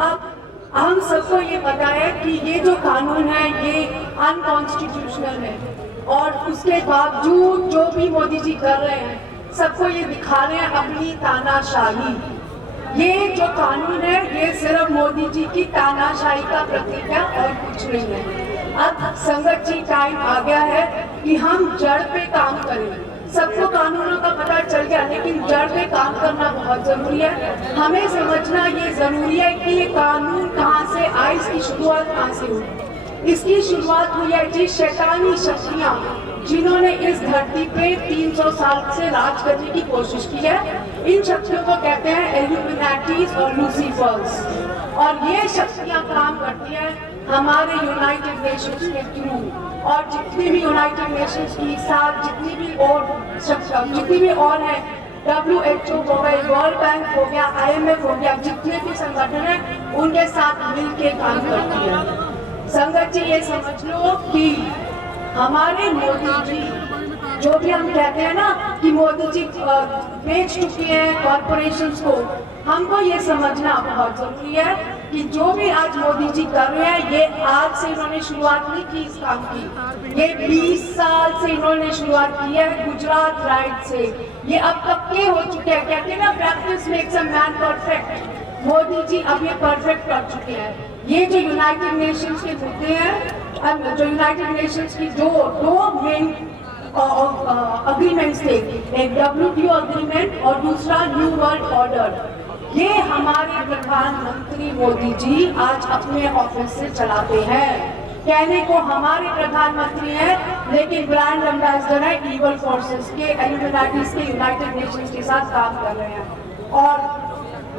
अब हम सबको ये पता है कि ये जो कानून है ये अनकॉन्स्टिट्यूशनल है, और उसके बावजूद जो भी मोदी जी कर रहे हैं सबको ये दिखा रहे हैं अपनी तानाशाही। ये जो कानून है ये सिर्फ मोदी जी की तानाशाही का प्रतीक है और कुछ नहीं है। अब संगत जी टाइम आ गया है कि हम जड़ पे काम करें। सबको कानूनों का पता चल गया, लेकिन जड़ पे काम करना बहुत जरूरी है। हमें समझना ये जरूरी है कि ये कानून कहाँ से आए, इसकी शुरुआत कहाँ से हुई। इसकी शुरुआत हुई है जी शैतानी शक्तियाँ जिन्होंने इस धरती पे 300 साल से राज करने की कोशिश की है। इन शक्तियों को कहते हैं इल्यूमिनाटीज और लूसीफर्स, और ये शक्तियाँ काम करती हैं हमारे यूनाइटेड नेशंस के थ्रू। और जितनी भी यूनाइटेड नेशंस की साथ जितनी भी और है, WHO हो गए, वर्ल्ड बैंक हो गया, IMF हो गया, जितने भी संगठन हैं उनके साथ मिलके काम करती है। संगत जी ये समझ लो कि हमारे मोदी जी, जो भी हम कहते हैं ना कि मोदी जी बेच चुके हैं कॉर्पोरेशंस को, हमको ये समझना बहुत जरूरी है कि जो भी आज मोदी जी कर रहे हैं ये आज से इन्होंने शुरुआत नहीं की इस काम की। ये 20 साल से इन्होंने शुरुआत की है गुजरात राइट से। ये अब पक्के हो चुके हैं, कहते हैं ना practice makes a man perfect. Modi ji अब ये परफेक्ट कर चुके हैं। ये जो यूनाइटेड नेशंस के मुद्दे हैं, जो यूनाइटेड नेशंस की दो मेन अग्रीमेंट्स थे, एक WTO अग्रीमेंट और दूसरा न्यू वर्ल्ड ऑर्डर, ये हमारे प्रधानमंत्री मोदी जी आज अपने ऑफिस से चलाते हैं। कहने को हमारे प्रधानमंत्री हैं, लेकिन ब्रांड एम्बेसडर है ईवल फोर्सेस के, इल्यूमिनाटीज के, यूनाइटेड नेशंस के साथ काम कर रहे हैं। और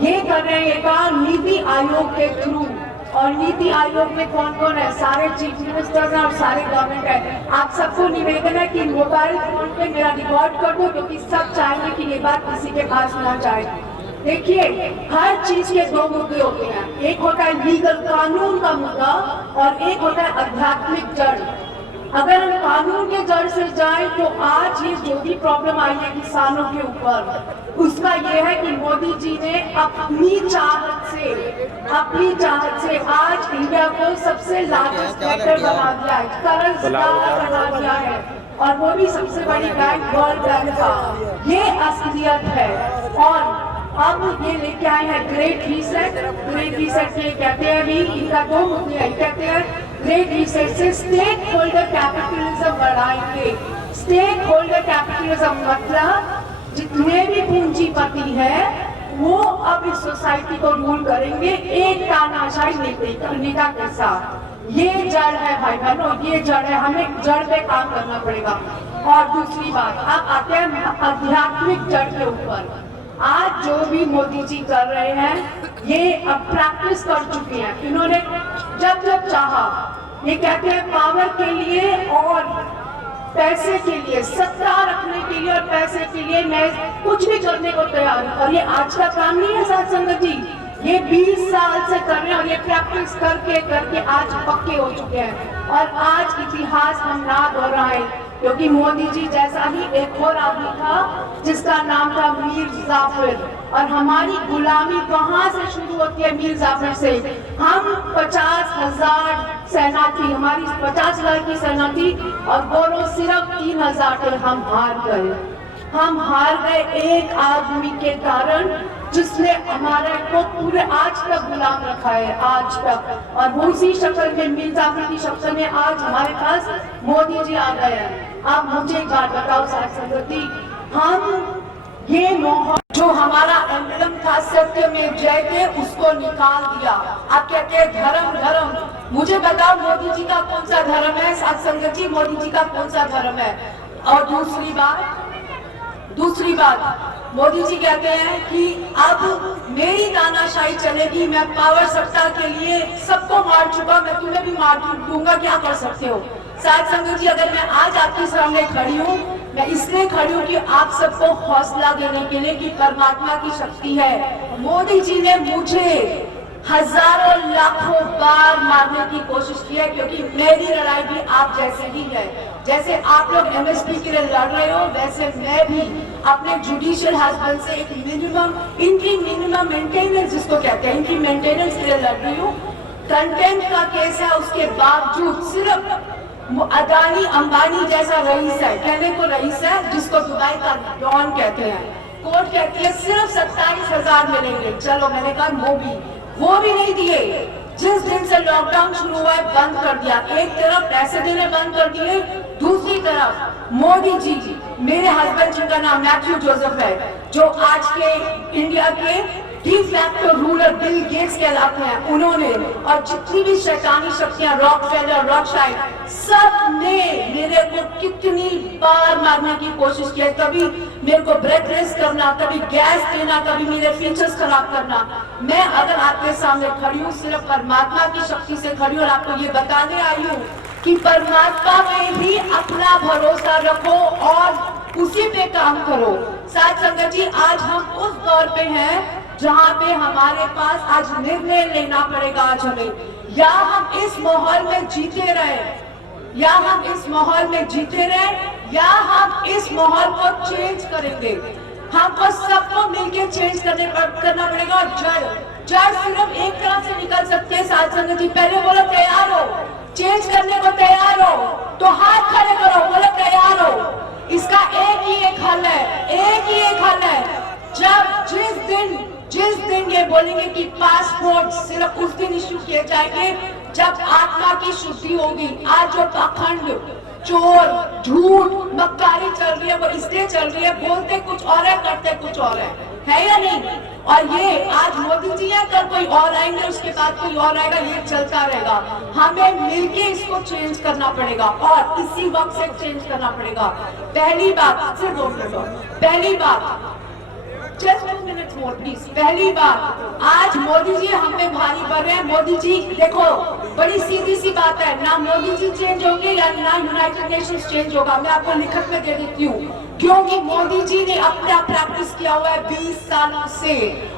ये कर रहे हैं ये काम नीति आयोग के थ्रू। और नीति आयोग में कौन कौन है? सारे चीफ मिनिस्टर्स हैं और सारे गवर्नमेंट है। आप सबको निवेदन है कि मोबाइल फोन पे मेरा रिकॉर्ड कर दो, क्योंकि सब चाहेंगे कि ये बात किसी के पास ना जाए। देखिए, हर चीज के दो मुद्दे होते हैं, एक होता है लीगल कानून का मुद्दा और एक होता है आध्यात्मिक जड़। अगर हम कानून के जड़ से जाएं तो आज ये जो भी प्रॉब्लम आई है किसानों के ऊपर, उसका ये है कि मोदी जी ने अपनी चाहत से आज इंडिया को सबसे लार्जेस्ट सेक्टर बना दिया है, कर्जदार बना दिया है, और वो भी सबसे बड़ी बैंक वर्ल्ड बैंक का। ये असलियत है। और अब ये लेके आए हैं ग्रेट रीसेट। ग्रेट रीसेट ये कहते हैं भी, इनका दो मुद्दे हैं। कहते हैं ग्रेट रीसेट से स्टेक होल्डर कैपिटलिज्म बढ़ाएंगे। स्टेक होल्डर कैपिटलिज्म मतलब जितने भी पूंजीपति है वो अब इस सोसाइटी को रूल करेंगे एक तानाशाही नेता के साथ। ये जड़ है भाई बहनों, ये जड़ है, हमें जड़ पे काम करना पड़ेगा। और दूसरी बात, अब आते हैं आध्यात्मिक जड़ के ऊपर। आज जो भी मोदी जी कर रहे हैं ये अब प्रैक्टिस कर चुके हैं। इन्होंने जब जब चाहा, ये कहते हैं पावर के लिए और पैसे के लिए, सत्ता रखने के लिए और पैसे के लिए मैं कुछ भी करने को तैयार हूं। और ये आज का काम नहीं है साथ संगत जी, ये 20 साल से कर रहे हैं और ये प्रैक्टिस करके करके आज पक्के हो चुके हैं। और आज इतिहास हम ना दोहराएं, क्योंकि मोदी जी जैसा ही एक और आदमी था जिसका नाम था मीर जाफर, और हमारी गुलामी वहां से शुरू होती है मीर जाफर से। हम 50,000 सेना थी, हमारी 50,000 की सेना थी और वो लोग सिर्फ 3,000 थे। हम हार गए एक आदमी के कारण, जिसने हमारे को पूरे आज तक गुलाम रखा है, आज तक। और वो उसी शक्ल में, मीर जाफर की शक्ल में आज हमारे पास मोदी जी आ गए हैं। अब मुझे एक बात बताओ साथ संगति, हम ये मोहन जो हमारा एम्बलम था सत्य में जय थे, उसको निकाल दिया। आप कहते हैं धर्म धर्म, मुझे बताओ मोदी जी का कौन सा धर्म है? साथ संगत जी, मोदी जी का कौन सा धर्म है? और दूसरी बात मोदी जी कहते हैं कि अब मेरी तानाशाही चलेगी, मैं पावर सत्ता के लिए सबको मार चुका, मैं तुम्हें भी मार दूंगा, क्या कर सकते हो? साथ संगत जी, अगर मैं आज आपके सामने खड़ी हूँ, मैं इसलिए खड़ी हूँ कि आप सबको हौसला देने के लिए कि परमात्मा की शक्ति है। मोदी जी ने मुझे हजारों लाखों बार मारने की कोशिश की है, क्योंकि मेरी लड़ाई भी आप जैसे ही है। जैसे आप लोग MSP के लिए लड़ रहे हो, वैसे मैं भी अपने जुडिशियल हस्बैंड से एक मिनिमम, इनकी मिनिमम मेंटेनेंस जिसको कहते हैं, इनकी मेंटेनेंस के लिए लड़ रही हूँ। कंटेंट का केस है, उसके बावजूद सिर्फ अदानी अंबानी जैसा रईस है, कहने को रईस है, जिसको दुबई का डॉन कहते हैं, कोर्ट कहती है सिर्फ 27,000 मिलेंगे। चलो मैंने कहा वो भी नहीं दिए। जिस दिन से लॉकडाउन शुरू हुआ है बंद कर दिया। एक तरफ पैसे देने बंद कर दिए, दूसरी तरफ मोदी जी, मेरे हस्बैंड जिनका नाम मैथ्यू जोसेफ है, जो आज के इंडिया के de facto ruler Bill Gates कहलाते हैं, उन्होंने और जितनी भी शैतानी शक्तियां रॉकफेलर, रॉथशाइल्ड, सब ने मेरे को कितनी बार मारने की कोशिश की है। कभी मेरे को ब्रेथ रेस करना, कभी गैस देना, कभी मेरे फीचर्स खराब करना। मैं अगर आपके सामने खड़ी हूँ सिर्फ परमात्मा की शक्ति से खड़ी हूँ और आपको ये बताने आई हूँ कि परमात्मा में भी अपना भरोसा रखो और उसी पे काम करो। साथ संगत जी, आज हम उस दौर पे हैं जहाँ पे हमारे पास आज निर्णय लेना पड़ेगा। आज हमें या हम इस माहौल में जीते रहे, या हम इस माहौल में जीते रहे, या हम इस माहौल को चेंज करेंगे। हमको सबको मिलके चेंज करना पड़ेगा। और जड़ सिर्फ एक तरफ से निकल सकते हैं। साथ संगत जी, पहले बोलो तैयार हो, चेंज करने को तैयार हो तो हाथ खड़े करो, बोलो तैयार हो। इसका एक हल है, एक ही एक हल है। जिस दिन ये बोलेंगे कि पासपोर्ट सिर्फ उस दिन इश्यू किए जाएंगे जब आत्मा की शुद्धि होगी। आज जो पाखंड, चोर, झूठ, मक्कारी चल रही है वो इसलिए चल रही है, बोलते कुछ और है, करते कुछ और है या नहीं? और ये आज मोदी जी है, कल कोई और आएंगे, उसके बाद कोई और आएगा, ये चलता रहेगा। हमें मिलके इसको चेंज करना पड़ेगा और इसी वक्त से चेंज करना पड़ेगा। पहली बात, सिर्फ 2 मिनट, पहली बात, जस्ट 2 मिनट्स मोर प्लीज। पहली बात, आज मोदी जी हम पे भारी पड़ रहे हैं। मोदी जी देखो, बड़ी सीधी सी बात है, ना मोदी जी चेंज होंगे या ना यूनाइटेड नेशंस चेंज होगा। मैं आपको लिखत में दे देती हूँ, क्योंकि मोदी जी ने अपना प्रैक्टिस किया हुआ है 20 सालों से,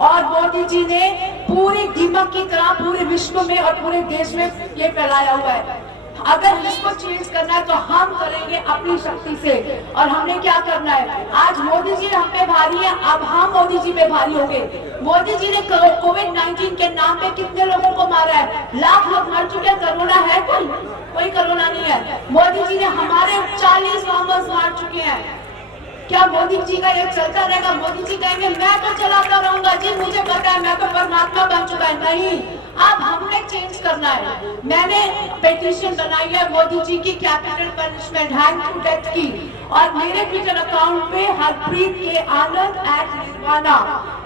और मोदी जी ने पूरी दीमक की तरह पूरे विश्व में और पूरे देश में ये फैलाया हुआ है। अगर इसको चेंज करना है तो हम करेंगे अपनी शक्ति से। और हमने क्या करना है, आज मोदी जी हम पे भारी है, अब हम मोदी जी पे भारी होंगे। मोदी जी ने कोविड-19 के नाम पे कितने लोगों को मारा है, लाख लोग मर चुके हैं। कोरोना है कोई कोरोना नहीं है। मोदी जी ने हमारे 40 मेंबर्स मार चुके हैं। क्या मोदी जी का ये चलता रहेगा? मोदी जी कहेंगे मैं तो चलाता रहूंगा जी, मुझे पता है, मैं तो परमात्मा बन चुका है। नहीं, अब हमने चेंज करना है। मैंने पिटीशन बनाई है मोदी जी की capital punishment, hang to death की, और मेरे ट्विटर अकाउंट पे हरप्रीत के आनंद @निर्वाणा,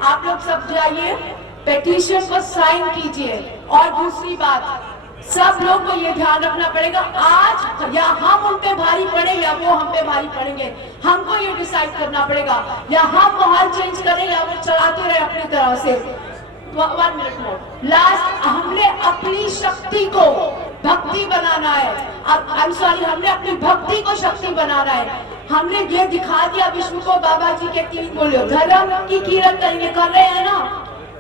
आप लोग सब जाइए, पिटीशन को साइन कीजिए। और दूसरी बात, सब लोग को ये ध्यान रखना पड़ेगा, आज या हम उन पे भारी पड़े या वो हम पे भारी पड़ेंगे। हमको ये डिसाइड करना पड़ेगा, या हम माहौल चेंज करें या वो चलाते रहे अपनी तरह से। 1 मिनट मोर। लास्ट, हमने अपनी शक्ति को भक्ति बनाना है। अब आई एम सॉरी, हमने अपनी भक्ति को शक्ति बनाना है। हमने ये दिखा दिया विश्व को बाबा जी के 3 मूल्य, धर्म की कीरत करेंगे, कर रहे हैं ना,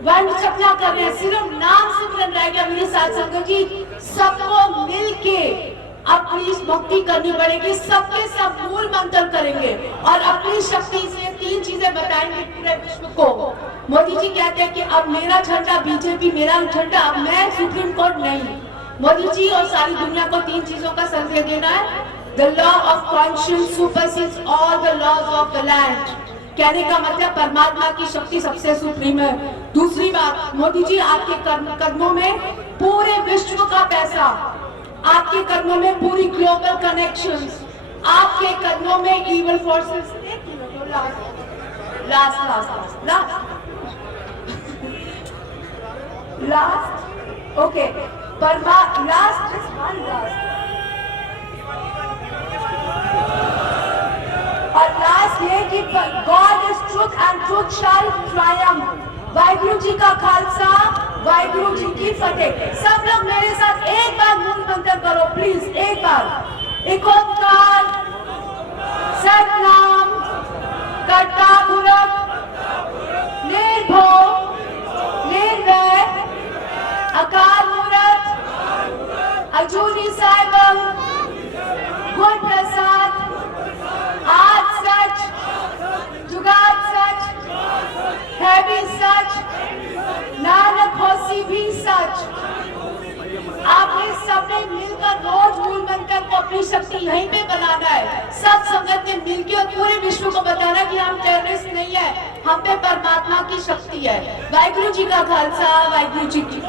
वर्ण सपना कर रहे हैं, सिर्फ नाम सिमरन रह गया। मेरे साथ संगत जी, सबको मिलके अपनी भक्ति करनी पड़ेगी, सबके सब मूल मंत्र करेंगे और अपनी शक्ति से 3 चीजें बताएंगे पूरे विश्व को। मोदी जी कहते हैं कि अब मेरा झंडा बीजेपी, मेरा झंडा, अब मैं सुप्रीम कोर्ट नहीं। मोदी जी और सारी दुनिया को 3 चीजों का संदेश देना है। The law of conscious supersedes all the laws of the land. कहने का मतलब परमात्मा की शक्ति सबसे सुप्रीम है। दूसरी बात, मोदी जी आपके कदमों में पूरे विश्व का पैसा, आपके कदमों में पूरी ग्लोबल कनेक्शंस, आपके कदमों में evil forces. Last okay, last और लास्ट ये कि God is truth and truth shall triumph. Waheguru ji का खालसा, वाहिगुरु जी की फतेह। सब लोग मेरे साथ एक बार मूल मंत्र करो प्लीज, एक बार। एक ओंकार सतनाम करता पुरख निर्भव निर्वैर अकाल मूरत अजूनी साहिबम गुण प्रसाद आज सच जुगा है भी सच, नानक होसी भी सच। आपने सबने मिलकर रोज मूल मंत्र को अपनी शक्ति यहीं पे बनाना है। सब संगत ने मिलकर और पूरे विश्व को बताना कि हम टेररिस्ट नहीं है, हम पे परमात्मा की शक्ति है। वाहिगुरु जी का खालसा, वाहिगुरु जी की